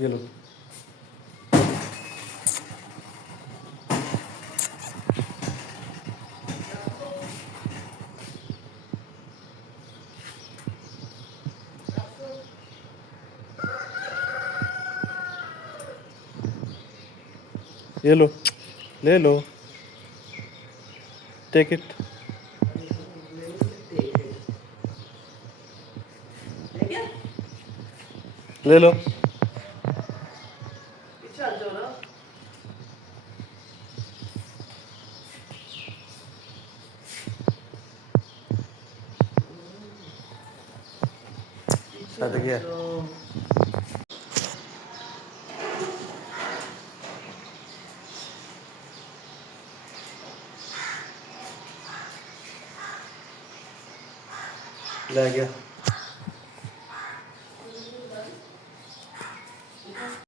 ये लो। ये लो, ले लो, टेक इट। ले लो। छत गया। ले गया।